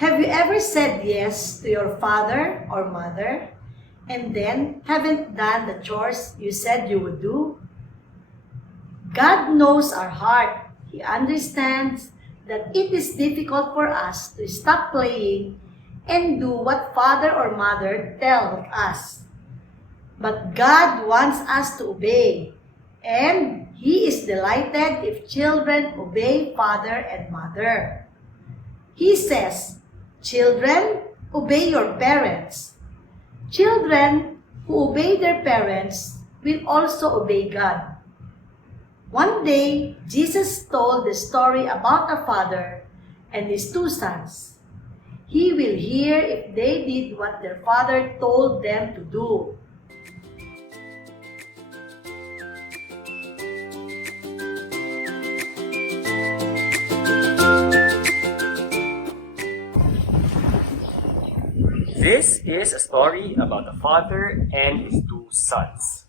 Have you ever said yes to your father or mother and then haven't done the chores you said you would do? God knows our heart. He understands that it is difficult for us to stop playing and do what father or mother tell us. But God wants us to obey, and He is delighted if children obey father and mother. He says, "Children, obey your parents." Children who obey their parents will also obey God. One day, Jesus told the story about a father and his two sons. He will hear if they did what their father told them to do. This is a story about a father and his two sons.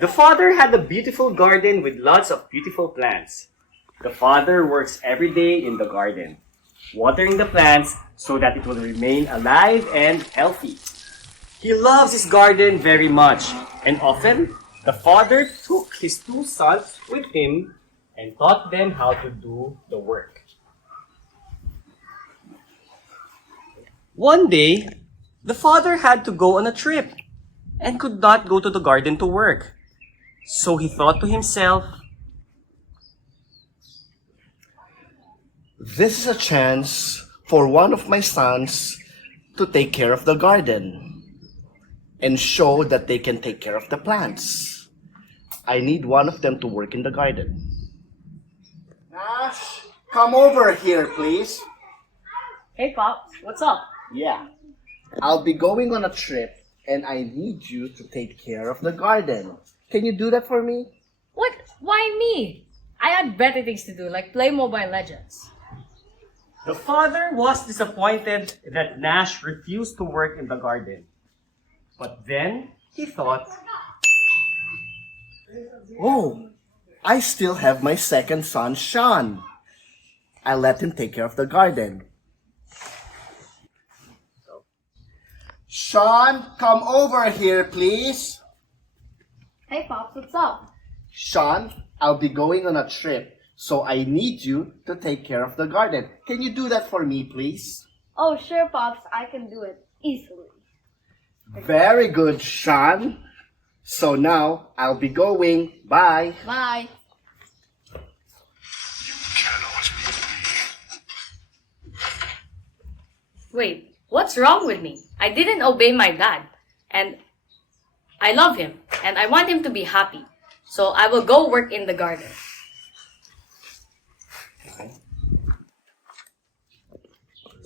The father had a beautiful garden with lots of beautiful plants. The father works every day in the garden, watering the plants so that it will remain alive and healthy. He loves his garden very much, and often the father took his two sons with him and taught them how to do the work. One day, the father had to go on a trip and could not go to the garden to work. So he thought to himself, "This is a chance for one of my sons to take care of the garden and show that they can take care of the plants. I need one of them to work in the garden. Nash, come over here, please." Hey, Pops, what's up? Yeah. "I'll be going on a trip and I need you to take care of the garden. Can you do that for me?" What? Why me? I had better things to do, like play Mobile Legends. the father was disappointed that Nash refused to work in the garden. But then he thought, "Oh, I still have my second son, Sean. I'll let him take care of the garden. Sean, come over here, please." Hey, Pops, what's up? "Sean, I'll be going on a trip, so I need you to take care of the garden. Can you do that for me, please?" Oh, sure, Pops, I can do it easily. "Very good, Sean. So now I'll be going. Bye." Bye. Wait, what's wrong with me? I didn't obey my dad, and I love him, and I want him to be happy. So I will go work in the garden.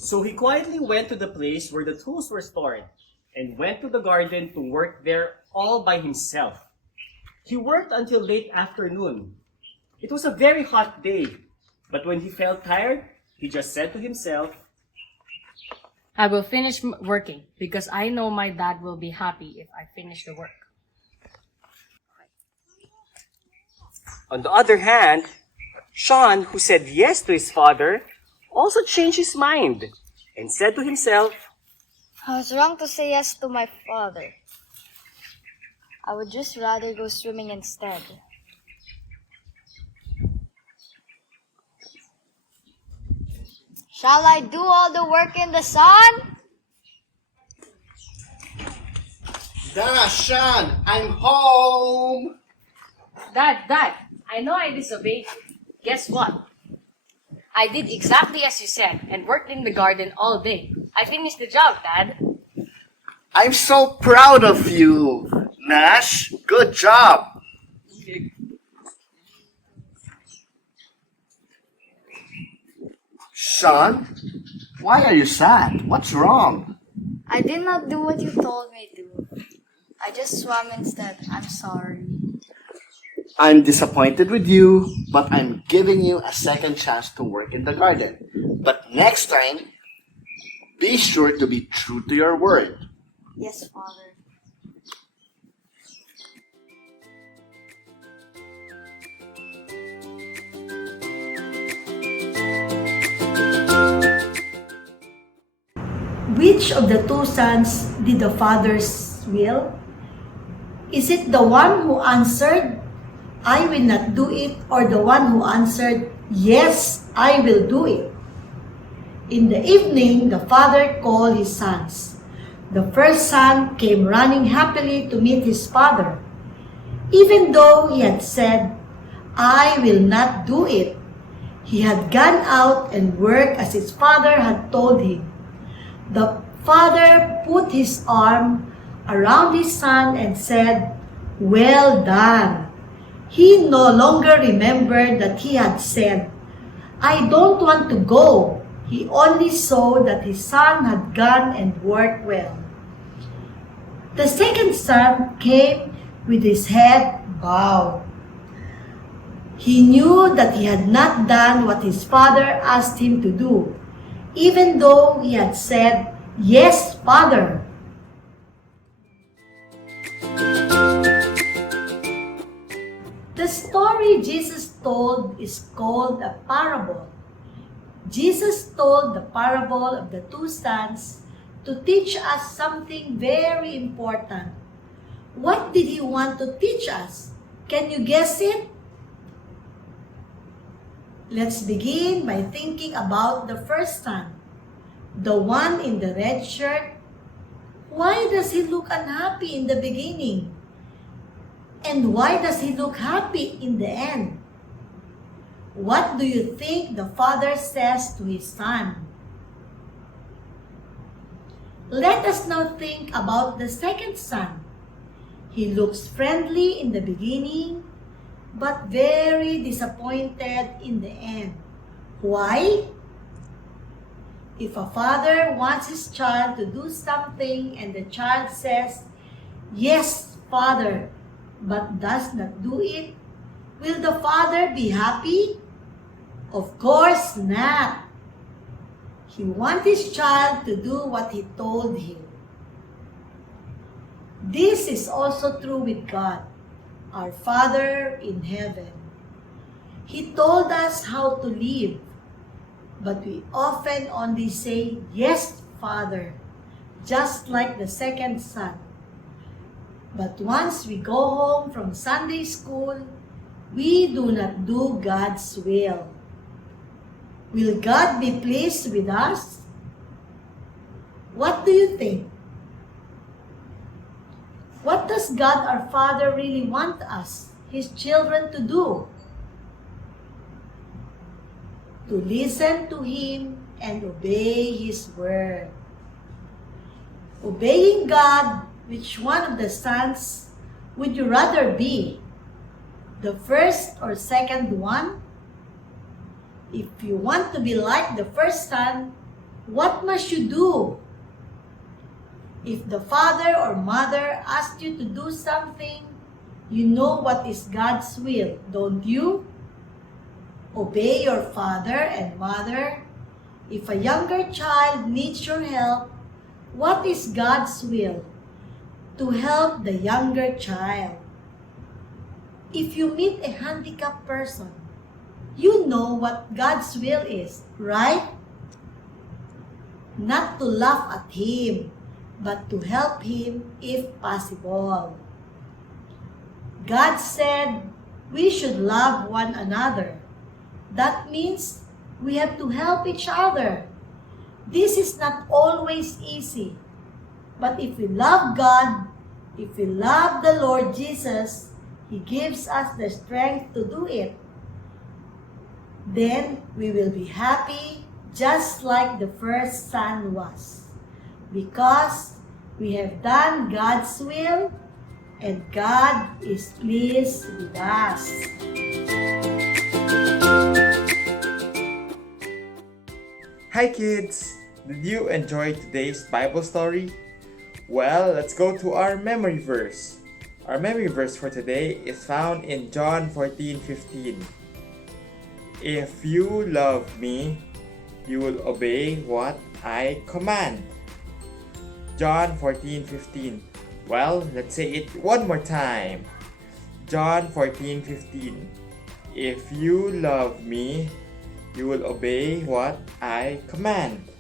so he quietly went to the place where the tools were stored and went to the garden to work there all by himself. He worked until late afternoon. It was a very hot day, but when he felt tired, he just said to himself, I will finish working because I know my dad will be happy if I finish the work. On the other hand, Sean, who said yes to his father, also changed his mind and said to himself, I was wrong to say yes to my father. I would just rather go swimming instead. Shall I do all the work in the sun? "Dad, Sean, I'm home." Dad, I know I disobeyed you. Guess what? I did exactly as you said and worked in the garden all day. I finished the job, Dad. "I'm so proud of you, Nash. Good job." "Sean, why are you sad? What's wrong?" I did not do what you told me to. I just swam instead. I'm sorry. "I'm disappointed with you, but I'm giving you a second chance to work in the garden. But next time, be sure to be true to your word." Yes, Father. Which of the two sons did the father's will? Is it the one who answered, I will not do it, or the one who answered, yes, I will do it? In the evening, the father called his sons. The first son came running happily to meet his father. Even though he had said, I will not do it, he had gone out and worked as his father had told him. The father put his arm around his son and said, well done. He no longer remembered that he had said, I don't want to go. He only saw that his son had gone and worked well. The second son came with his head bowed. He knew that he had not done what his father asked him to do, even though he had said, yes, Father. The story Jesus told is called a parable. Jesus told the parable of the two sons to teach us something very important. What did he want to teach us? Can you guess it? Let's begin by thinking about the first son, the one in the red shirt. Why does he look unhappy in the beginning? And why does he look happy in the end? What do you think the father says to his son? Let us now think about the second son. He looks friendly in the beginning, but very disappointed in the end. Why? If a father wants his child to do something and the child says, yes, Father, but does not do it, will the father be happy? Of course not. He wants his child to do what he told him. This is also true with God, our Father in heaven. He told us how to live, but we often only say, yes, Father, just like the second son. But once we go home from Sunday school, we do not do God's will. Will God be pleased with us? What do you think? What does God our Father really want us, His children, to do? To listen to Him and obey His word. Obeying God, which one of the sons would you rather be? The first or second one? If you want to be like the first son, what must you do? If the father or mother asked you to do something, you know what is God's will, don't you? Obey your father and mother. If a younger child needs your help, what is God's will? To help the younger child. If you meet a handicapped person, you know what God's will is, right? Not to laugh at him, but to help him if possible. God said we should love one another. That means we have to help each other. This is not always easy. But if we love God, if we love the Lord Jesus, He gives us the strength to do it. Then we will be happy just like the first son was. Because we have done God's will and God is pleased with us. Hi kids! Did you enjoy today's Bible story? Well, let's go to our memory verse. Our memory verse for today is found in John 14:15. If you love me, you will obey what I command. John 14:15. Well, let's say it one more time. John 14:15. If you love me, you will obey what I command.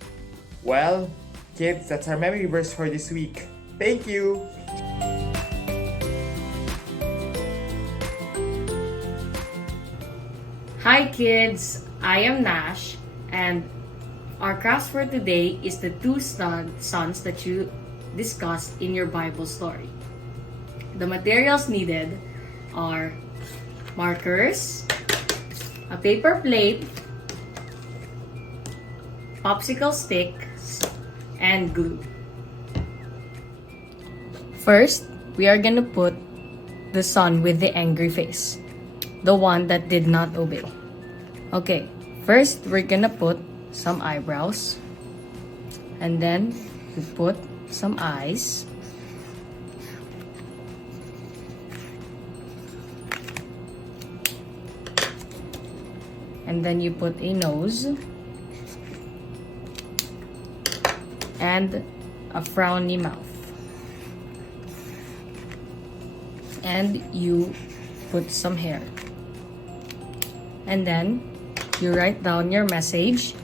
Well, Kids, that's our memory verse for this week. Thank you! Hi kids, I am Nash, and our crafts for today is the two sons that you discussed in your Bible story. The materials needed are markers, a paper plate, popsicle sticks, and glue. First, we are gonna put the son with the angry face, the one that did not obey. Okay, first we're gonna put some eyebrows, and then we put some eyes, and then you put a nose and a frowny mouth, and you put some hair, and then you write down your message.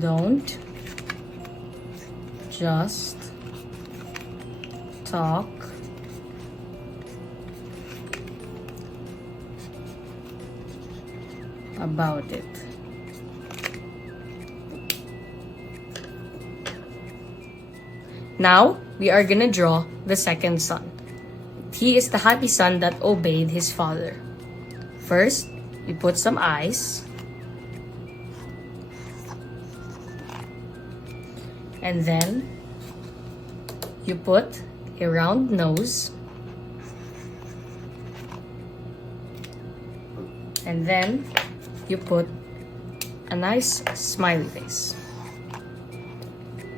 Don't just talk about it. Now, we are gonna draw the second son. He is the happy son that obeyed his father. First, you put some eyes, and then you put a round nose, and then you put a nice smiley face.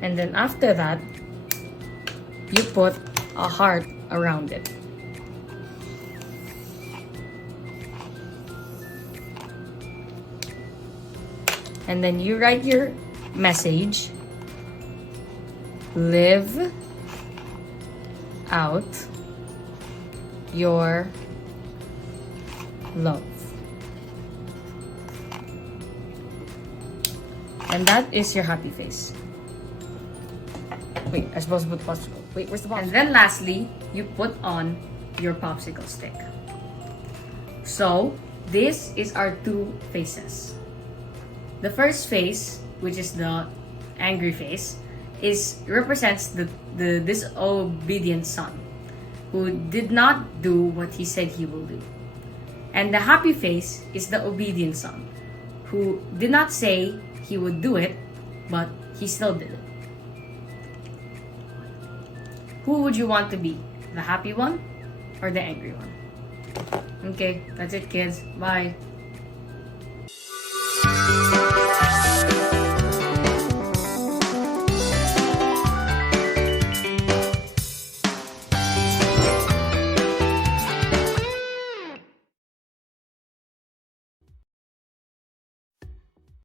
And then after that, you put a heart around it. And then you write your message. Live out your love. And that is your happy face. Wait, I'm supposed to put popsicle. Wait, where's the popsicle? And then lastly, you put on your popsicle stick. So, this is our two faces. The first face, which is the angry face, represents the disobedient son who did not do what he said he will do. And the happy face is the obedient son who did not say he would do it, but he still did it. Who would you want to be? The happy one or the angry one? Okay, that's it, kids. Bye.